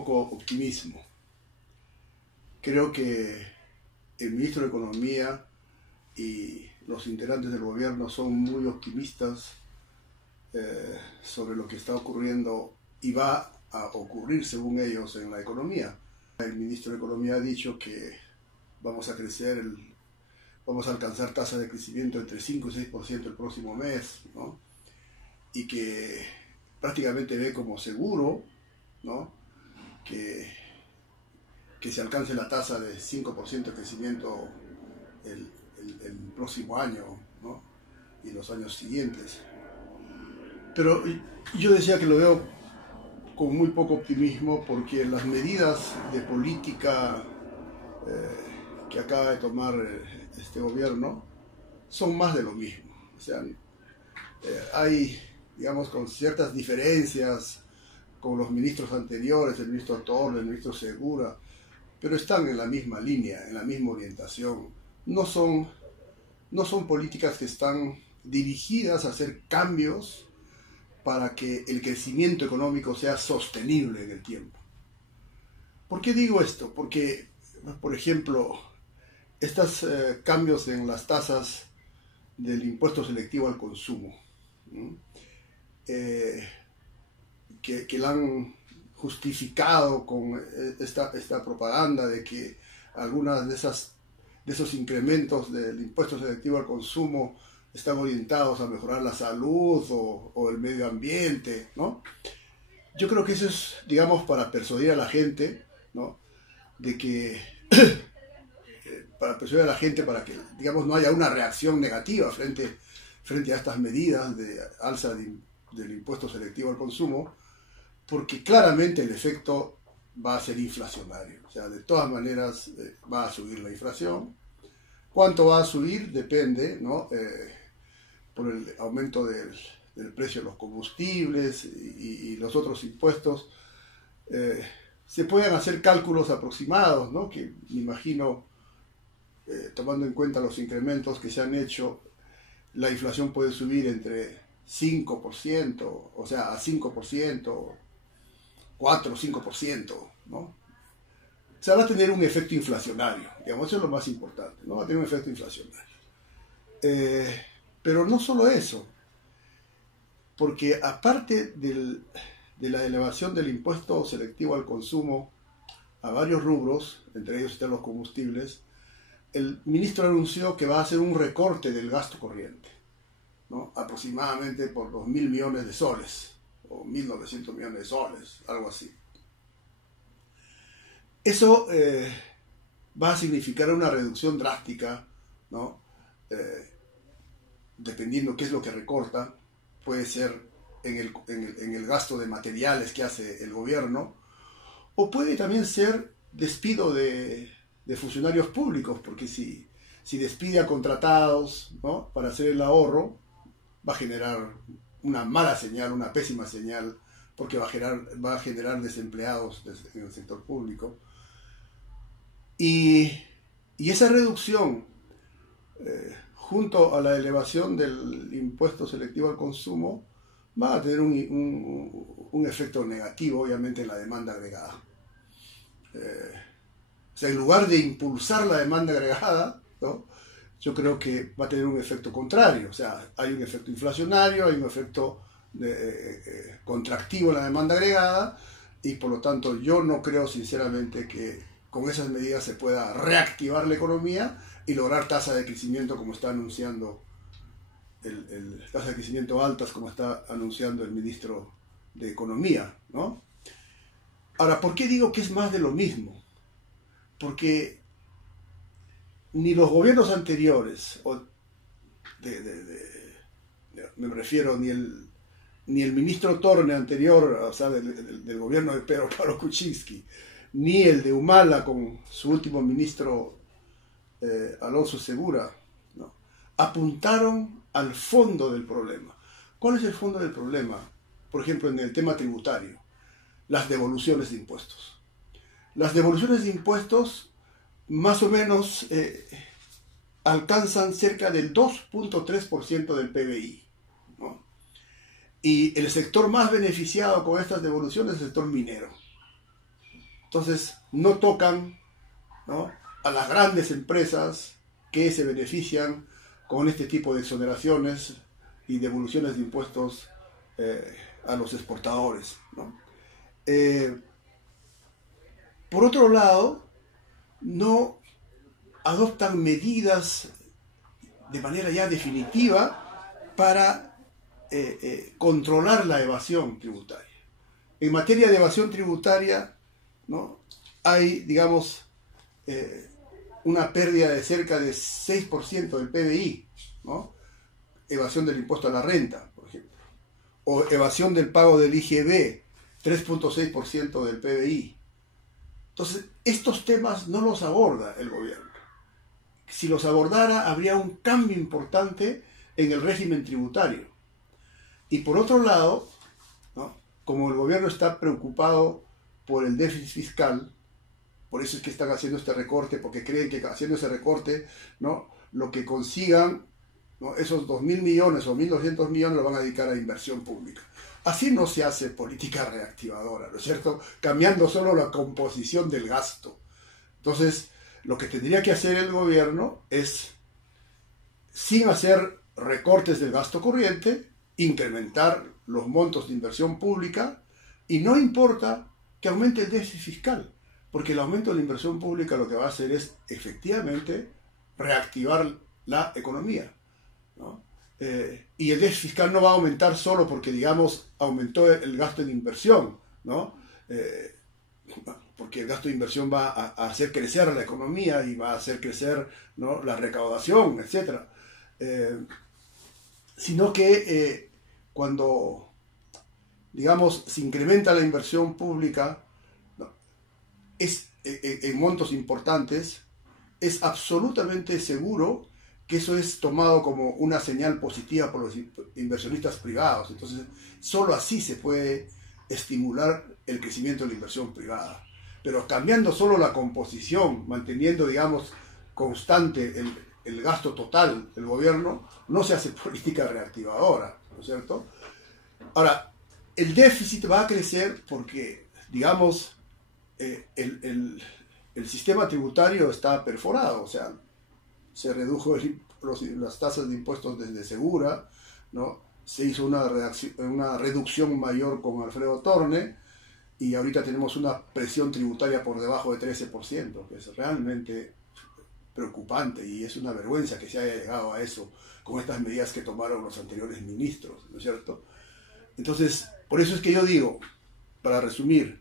poco optimismo. Creo que el ministro de Economía y los integrantes del gobierno son muy optimistas sobre lo que está ocurriendo y va a ocurrir, según ellos, en la economía. El ministro de Economía ha dicho que vamos a crecer, vamos a alcanzar tasas de crecimiento entre 5 y 6% el próximo mes, ¿no? Y que prácticamente ve como seguro, ¿no?, que se alcance la tasa de 5% de crecimiento el próximo año, ¿no?, y los años siguientes. Pero yo decía que lo veo con muy poco optimismo, porque las medidas de política que acaba de tomar este gobierno son más de lo mismo. O sea, hay, digamos, con ciertas diferencias con los ministros anteriores, el ministro Torres, el ministro Segura, pero están en la misma línea, en la misma orientación. No son políticas que están dirigidas a hacer cambios para que el crecimiento económico sea sostenible en el tiempo. ¿Por qué digo esto? Porque, por ejemplo, estos cambios en las tasas del impuesto selectivo al consumo, que la han justificado con esta propaganda de que algunas de esos incrementos del impuesto selectivo al consumo están orientados a mejorar la salud o el medio ambiente, ¿no? Yo creo que eso es, digamos, para persuadir a la gente, ¿no?, de que para persuadir a la gente para que, digamos, no haya una reacción negativa frente a estas medidas de alza del impuesto selectivo al consumo, porque claramente el efecto va a ser inflacionario. O sea, de todas maneras va a subir la inflación. ¿Cuánto va a subir? Depende, ¿no?, por el aumento del precio de los combustibles y los otros impuestos. Se pueden hacer cálculos aproximados, ¿no?, que me imagino, tomando en cuenta los incrementos que se han hecho, la inflación puede subir entre 5%, o sea, a 5%, 4 o 5%, ¿no? O sea, va a tener un efecto inflacionario, digamos, eso es lo más importante, ¿no? Va a tener un efecto inflacionario. Pero no solo eso, porque aparte de la elevación del impuesto selectivo al consumo a varios rubros, entre ellos están los combustibles, el ministro anunció que va a hacer un recorte del gasto corriente, ¿no?, aproximadamente por 2.000 millones de soles, o 1.900 millones de soles, algo así. Eso va a significar una reducción drástica, ¿no?, dependiendo qué es lo que recorta. Puede ser en el gasto de materiales que hace el gobierno, o puede también ser despido de funcionarios públicos, porque si despide a contratados, ¿no?, para hacer el ahorro, va a generar una mala señal, una pésima señal, porque va a generar desempleados en el sector público. Y esa reducción, junto a la elevación del impuesto selectivo al consumo, va a tener un efecto negativo, obviamente, en la demanda agregada. O sea, en lugar de impulsar la demanda agregada, ¿no?, yo creo que va a tener un efecto contrario. O sea, hay un efecto inflacionario, hay un efecto contractivo en la demanda agregada, y por lo tanto yo no creo sinceramente que con esas medidas se pueda reactivar la economía y lograr tasas de crecimiento como está anunciando, tasas de crecimiento altas como está anunciando el ministro de Economía, ¿no? Ahora, ¿por qué digo que es más de lo mismo? Porque ni los gobiernos anteriores, me refiero, ni el ministro Torne anterior, o sea, del gobierno de Pedro Pablo Kuczynski, ni el de Humala con su último ministro Alonso Segura, ¿no?, apuntaron al fondo del problema. ¿Cuál es el fondo del problema? Por ejemplo, en el tema tributario, las devoluciones de impuestos. Las devoluciones de impuestos más o menos alcanzan cerca del 2.3% del PBI, ¿no? Y el sector más beneficiado con estas devoluciones es el sector minero. Entonces no tocan, ¿no?, a las grandes empresas que se benefician con este tipo de exoneraciones y devoluciones de impuestos a los exportadores, ¿no? Por otro lado, no adoptan medidas de manera ya definitiva para controlar la evasión tributaria. En materia de evasión tributaria, ¿no?, hay, digamos, una pérdida de cerca de 6% del PBI, ¿no? Evasión del impuesto a la renta, por ejemplo, o evasión del pago del IGB, 3.6% del PBI. Entonces, estos temas no los aborda el gobierno. Si los abordara, habría un cambio importante en el régimen tributario. Y por otro lado, ¿no?, como el gobierno está preocupado por el déficit fiscal, por eso es que están haciendo este recorte, porque creen que haciendo ese recorte, ¿no?, lo que consigan, ¿no?, esos 2.000 millones o 1.200 millones lo van a dedicar a inversión pública. Así no se hace política reactivadora, ¿no es cierto?, cambiando solo la composición del gasto. Entonces, lo que tendría que hacer el gobierno es, sin hacer recortes del gasto corriente, incrementar los montos de inversión pública, y no importa que aumente el déficit fiscal, porque el aumento de la inversión pública lo que va a hacer es efectivamente reactivar la economía, ¿no? Y el déficit fiscal no va a aumentar solo porque, digamos, aumentó el gasto en inversión, ¿no? Porque el gasto de inversión va a hacer crecer la economía y va a hacer crecer, ¿no?, la recaudación, etc. Sino que cuando, digamos, se incrementa la inversión pública, ¿no?, en montos importantes, es absolutamente seguro que eso es tomado como una señal positiva por los inversionistas privados. Entonces, solo así se puede estimular el crecimiento de la inversión privada. Pero cambiando solo la composición, manteniendo, digamos, constante el gasto total del gobierno, no se hace política reactivadora, ¿no es cierto? Ahora, el déficit va a crecer porque, digamos, el sistema tributario está perforado, o sea, se redujo las tasas de impuestos desde Segura, ¿no? Se hizo una reducción mayor con Alfredo Torne, y ahorita tenemos una presión tributaria por debajo de 13%, que es realmente preocupante, y es una vergüenza que se haya llegado a eso con estas medidas que tomaron los anteriores ministros, ¿no es cierto? Entonces, por eso es que yo digo, para resumir,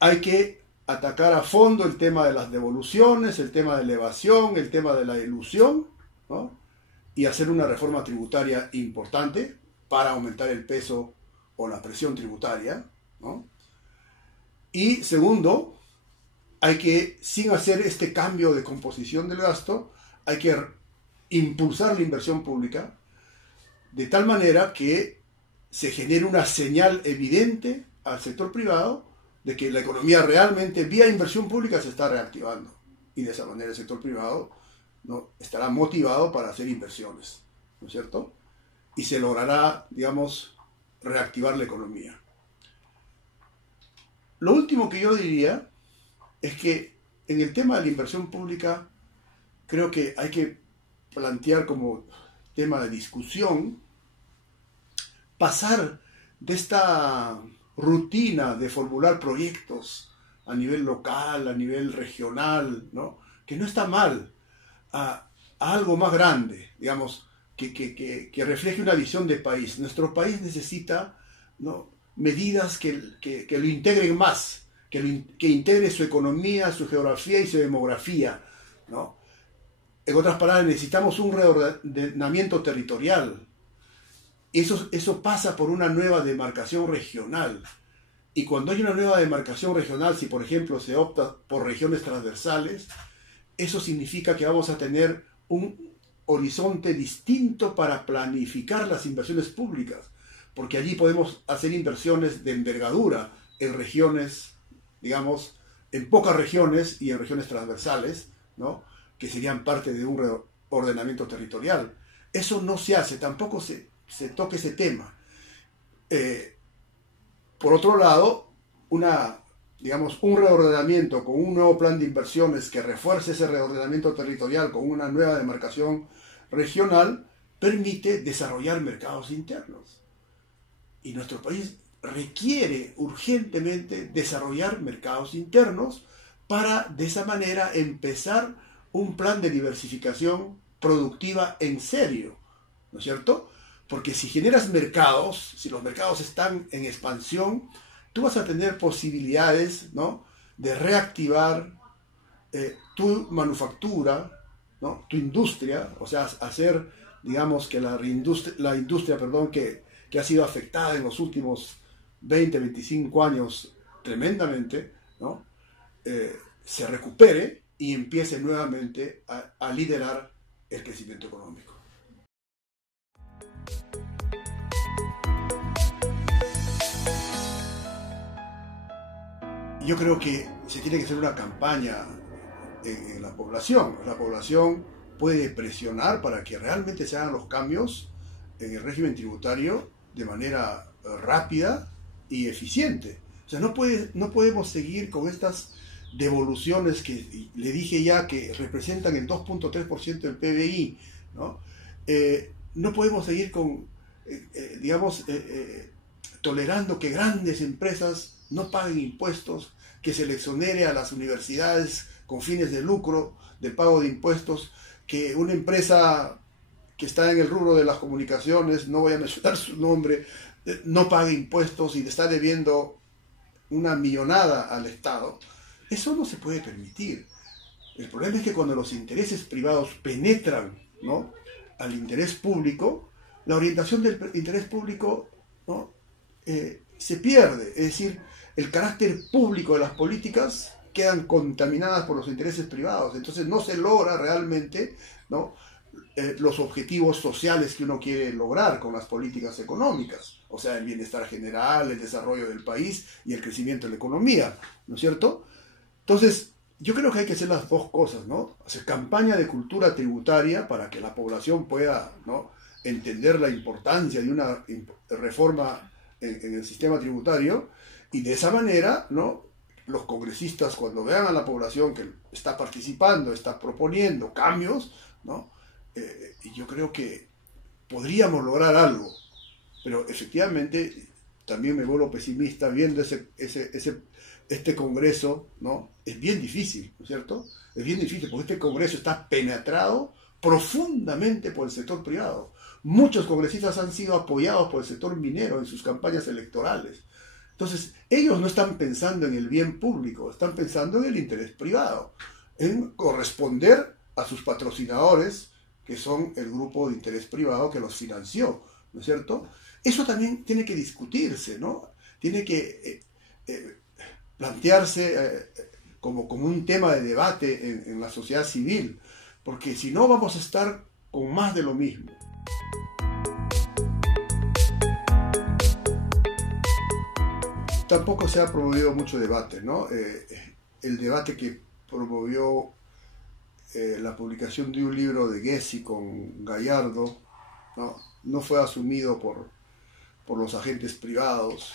hay que atacar a fondo el tema de las devoluciones, el tema de la evasión, el tema de la elusión, ¿no?, y hacer una reforma tributaria importante para aumentar el peso o la presión tributaria, ¿no? Y segundo, hay que, sin hacer este cambio de composición del gasto, hay que impulsar la inversión pública de tal manera que se genere una señal evidente al sector privado de que la economía realmente, vía inversión pública, se está reactivando. Y de esa manera el sector privado, ¿no?, estará motivado para hacer inversiones, ¿no es cierto? Y se logrará, digamos, reactivar la economía. Lo último que yo diría es que en el tema de la inversión pública creo que hay que plantear como tema de discusión pasar de esta rutina de formular proyectos a nivel local, a nivel regional, ¿no?, que no está mal, a algo más grande, digamos, que refleje una visión de país. Nuestro país necesita, ¿no?, medidas que lo integren más, que integre su economía, su geografía y su demografía, ¿no? En otras palabras, necesitamos un reordenamiento territorial. Eso pasa por una nueva demarcación regional. Y cuando hay una nueva demarcación regional, si por ejemplo se opta por regiones transversales, eso significa que vamos a tener un horizonte distinto para planificar las inversiones públicas, porque allí podemos hacer inversiones de envergadura en regiones, digamos, en pocas regiones y en regiones transversales, ¿no?, que serían parte de un reordenamiento territorial. Eso no se hace, tampoco se toca ese tema. Por otro lado, una digamos, un reordenamiento con un nuevo plan de inversiones que refuerce ese reordenamiento territorial con una nueva demarcación regional, permite desarrollar mercados internos. Y nuestro país requiere urgentemente desarrollar mercados internos para de esa manera empezar un plan de diversificación productiva en serio, ¿no es cierto? Porque si generas mercados, si los mercados están en expansión, tú vas a tener posibilidades, ¿no?, de reactivar tu manufactura, ¿no?, tu industria, o sea, hacer, digamos, que la industria, que ha sido afectada en los últimos 20, 25 años tremendamente, ¿no?, se recupere y empiece nuevamente a liderar el crecimiento económico. Yo creo que se tiene que hacer una campaña en la población. La población puede presionar para que realmente se hagan los cambios en el régimen tributario de manera rápida y eficiente. O sea, no podemos seguir con estas devoluciones que le dije ya que representan el 2.3% del PBI, ¿no? No podemos seguir con, tolerando que grandes empresas no paguen impuestos, que se le exonere a las universidades con fines de lucro del pago de impuestos, que una empresa que está en el rubro de las comunicaciones, no voy a mencionar su nombre, no pague impuestos y le está debiendo una millonada al Estado. Eso no se puede permitir. El problema es que cuando los intereses privados penetran, ¿no?, al interés público, la orientación del interés público, ¿no?, se pierde. Es decir, el carácter público de las políticas quedan contaminadas por los intereses privados. Entonces no se logra realmente, ¿no?, los objetivos sociales que uno quiere lograr con las políticas económicas. O sea, el bienestar general, el desarrollo del país y el crecimiento de la economía, ¿no es cierto? Entonces, yo creo que hay que hacer las dos cosas, ¿no? Hacer campaña de cultura tributaria para que la población pueda, ¿no?, entender la importancia de una reforma en el sistema tributario, y de esa manera, ¿no?, los congresistas, cuando vean a la población que está participando, está proponiendo cambios, ¿no?, y yo creo que podríamos lograr algo, pero efectivamente también me vuelvo pesimista viendo este Congreso, ¿no? Es bien difícil, ¿no es cierto? Es bien difícil porque este Congreso está penetrado profundamente por el sector privado. Muchos congresistas han sido apoyados por el sector minero en sus campañas electorales. Entonces, ellos no están pensando en el bien público, están pensando en el interés privado, en corresponder a sus patrocinadores, que son el grupo de interés privado que los financió, ¿no es cierto? Eso también tiene que discutirse, ¿no? Tiene que plantearse como un tema de debate en la sociedad civil, porque si no vamos a estar con más de lo mismo. Tampoco se ha promovido mucho debate, ¿no? El debate que promovió la publicación de un libro de Gessi con Gallardo, no fue asumido por los agentes privados,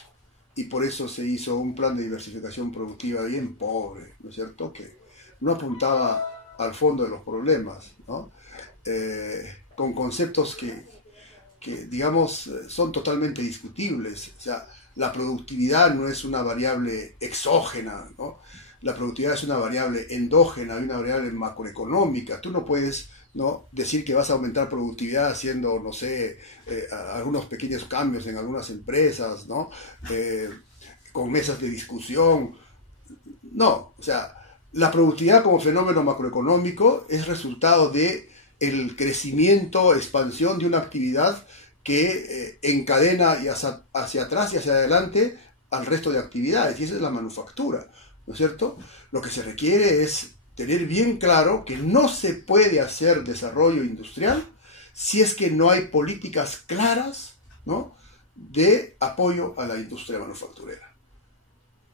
y por eso se hizo un plan de diversificación productiva bien pobre, ¿no es cierto?, que no apuntaba al fondo de los problemas, ¿no? Con conceptos que digamos, son totalmente discutibles. O sea, la productividad no es una variable exógena, ¿no? La productividad es una variable endógena, una variable macroeconómica. Tú no puedes, ¿no?, decir que vas a aumentar productividad haciendo, no sé, algunos pequeños cambios en algunas empresas, ¿no?, con mesas de discusión. No, o sea, la productividad como fenómeno macroeconómico es resultado de el crecimiento, expansión de una actividad que encadena y hacia atrás y hacia adelante al resto de actividades, y esa es la manufactura, ¿no es cierto? Lo que se requiere es tener bien claro que no se puede hacer desarrollo industrial si es que no hay políticas claras, ¿no?, de apoyo a la industria manufacturera.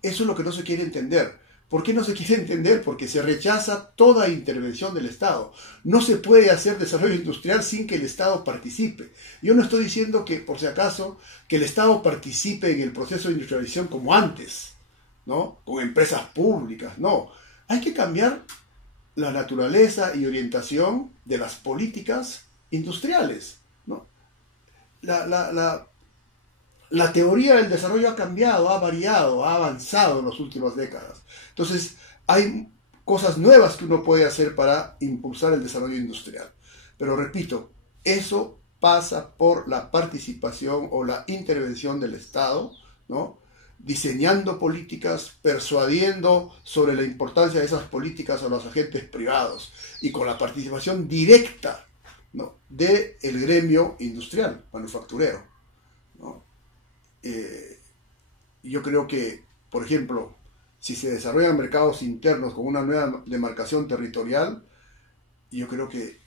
Eso es lo que no se quiere entender. ¿Por qué no se quiere entender? Porque se rechaza toda intervención del Estado. No se puede hacer desarrollo industrial sin que el Estado participe. Yo no estoy diciendo que, por si acaso, que el Estado participe en el proceso de industrialización como antes, ¿no? Con empresas públicas, no. Hay que cambiar la naturaleza y orientación de las políticas industriales, ¿no? La teoría del desarrollo ha cambiado, ha variado, ha avanzado en las últimas décadas. Entonces, hay cosas nuevas que uno puede hacer para impulsar el desarrollo industrial. Pero repito, eso pasa por la participación o la intervención del Estado, ¿no? Diseñando políticas, persuadiendo sobre la importancia de esas políticas a los agentes privados y con la participación directa, ¿no?, del gremio industrial, manufacturero, ¿no? Yo creo que, por ejemplo, si se desarrollan mercados internos con una nueva demarcación territorial, yo creo que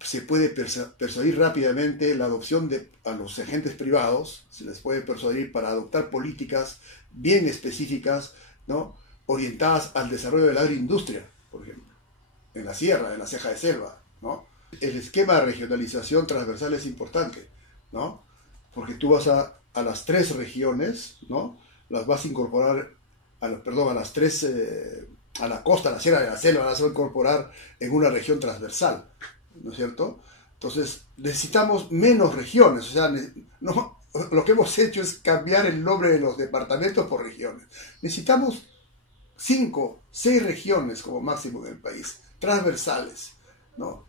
se puede persuadir rápidamente la adopción a los agentes privados, se les puede persuadir para adoptar políticas bien específicas, ¿no?, orientadas al desarrollo de la agroindustria, por ejemplo, en la sierra, en la ceja de selva, ¿no? El esquema de regionalización transversal es importante, ¿no? Porque tú vas a las 3 regiones, ¿no?, las vas a incorporar, a las 3, a la costa, a la sierra y a la selva, las vas a incorporar en una región transversal, ¿no es cierto? Entonces necesitamos menos regiones, o sea, no, lo que hemos hecho es cambiar el nombre de los departamentos por regiones. Necesitamos 5, 6 regiones como máximo en el país, transversales, ¿no?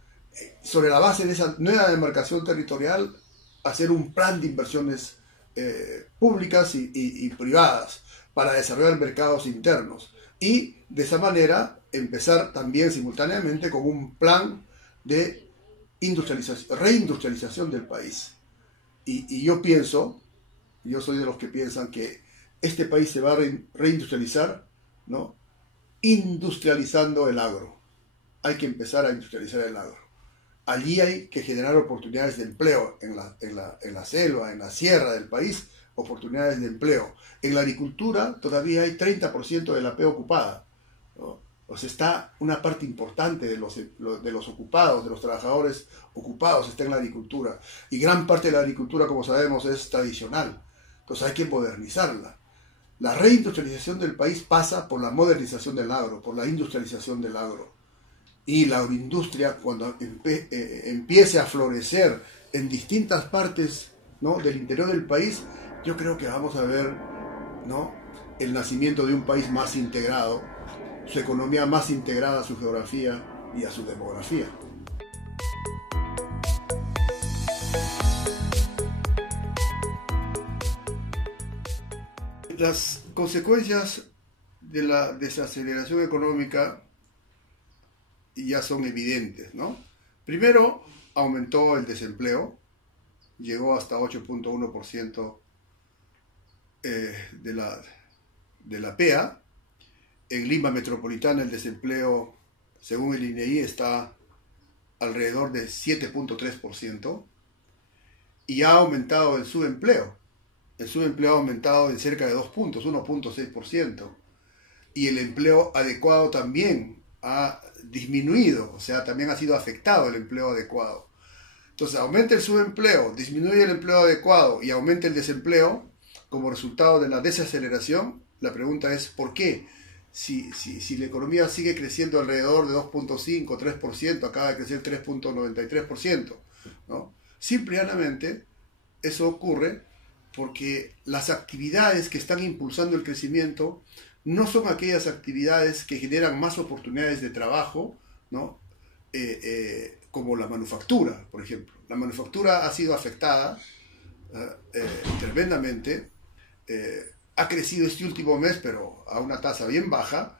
Sobre la base de esa nueva demarcación territorial, hacer un plan de inversiones públicas y privadas para desarrollar mercados internos y de esa manera empezar también simultáneamente con un plan de reindustrialización del país. Y yo soy de los que piensan que este país se va a reindustrializar, ¿no?, industrializando el agro. Hay que empezar a industrializar el agro. Allí hay que generar oportunidades de empleo en la selva, en la sierra del país, oportunidades de empleo. En la agricultura todavía hay 30% de la P ocupada, ¿no? O sea, está una parte importante de los ocupados, de los trabajadores ocupados, está en la agricultura. Y gran parte de la agricultura, como sabemos, es tradicional. Entonces hay que modernizarla. La reindustrialización del país pasa por la modernización del agro, por la industrialización del agro. Y la agroindustria, cuando empiece a florecer en distintas partes, ¿no?, del interior del país, yo creo que vamos a ver, ¿no?, el nacimiento de un país más integrado, su economía más integrada a su geografía y a su demografía. Las consecuencias de la desaceleración económica ya son evidentes, ¿no? Primero, aumentó el desempleo, llegó hasta 8.1% de la PEA. En Lima Metropolitana el desempleo, según el INEI, está alrededor de 7.3% y ha aumentado el subempleo. El subempleo ha aumentado en cerca de 2 puntos, 1.6%. Y el empleo adecuado también ha disminuido, o sea, también ha sido afectado el empleo adecuado. Entonces, aumenta el subempleo, disminuye el empleo adecuado y aumenta el desempleo como resultado de la desaceleración. La pregunta es, ¿por qué? Si la economía sigue creciendo alrededor de 2.5, 3%, acaba de crecer 3.93%, ¿no? Simplemente eso ocurre porque las actividades que están impulsando el crecimiento no son aquellas actividades que generan más oportunidades de trabajo, ¿no?, como la manufactura, por ejemplo. La manufactura ha sido afectada tremendamente. Ha crecido este último mes, pero a una tasa bien baja.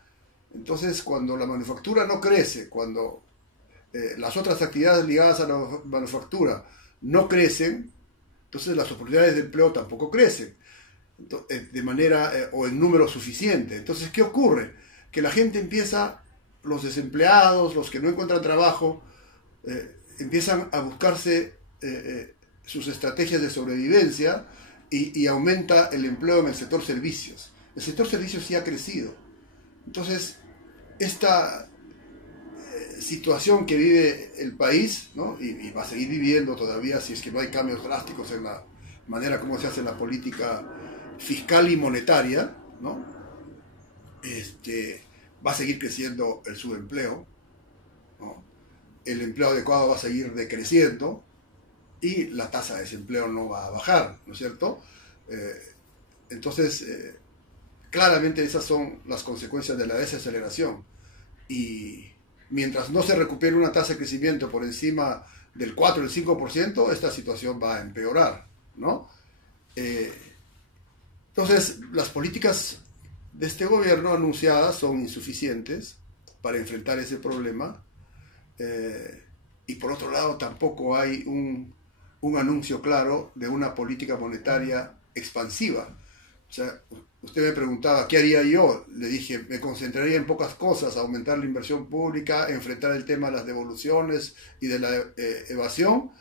Entonces, cuando la manufactura no crece, cuando las otras actividades ligadas a la manufactura no crecen, entonces las oportunidades de empleo tampoco crecen de manera o en número suficiente. Entonces, ¿qué ocurre? Que la gente empieza, los desempleados, los que no encuentran trabajo, empiezan a buscarse sus estrategias de sobrevivencia y aumenta el empleo en el sector servicios. El sector servicios sí ha crecido. Entonces, esta situación que vive el país, ¿no?, y va a seguir viviendo todavía si es que no hay cambios drásticos en la manera como se hace la política fiscal y monetaria, ¿no?, va a seguir creciendo el subempleo, ¿no? El empleo adecuado va a seguir decreciendo y la tasa de desempleo no va a bajar, ¿no es cierto? Entonces, claramente esas son las consecuencias de la desaceleración. Y mientras no se recupere una tasa de crecimiento por encima del 4 o el 5%, esta situación va a empeorar, ¿no? Entonces, las políticas de este gobierno anunciadas son insuficientes para enfrentar ese problema. Y por otro lado, tampoco hay un anuncio claro de una política monetaria expansiva. O sea, usted me preguntaba, ¿qué haría yo? Le dije, me concentraría en pocas cosas, aumentar la inversión pública, enfrentar el tema de las devoluciones y de la evasión.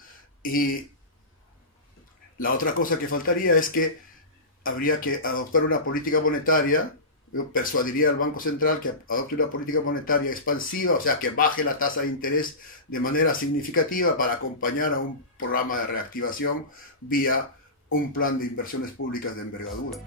Y la otra cosa que faltaría es que habría que adoptar una política monetaria. Yo persuadiría al Banco Central que adopte una política monetaria expansiva, o sea, que baje la tasa de interés de manera significativa para acompañar a un programa de reactivación vía un plan de inversiones públicas de envergadura.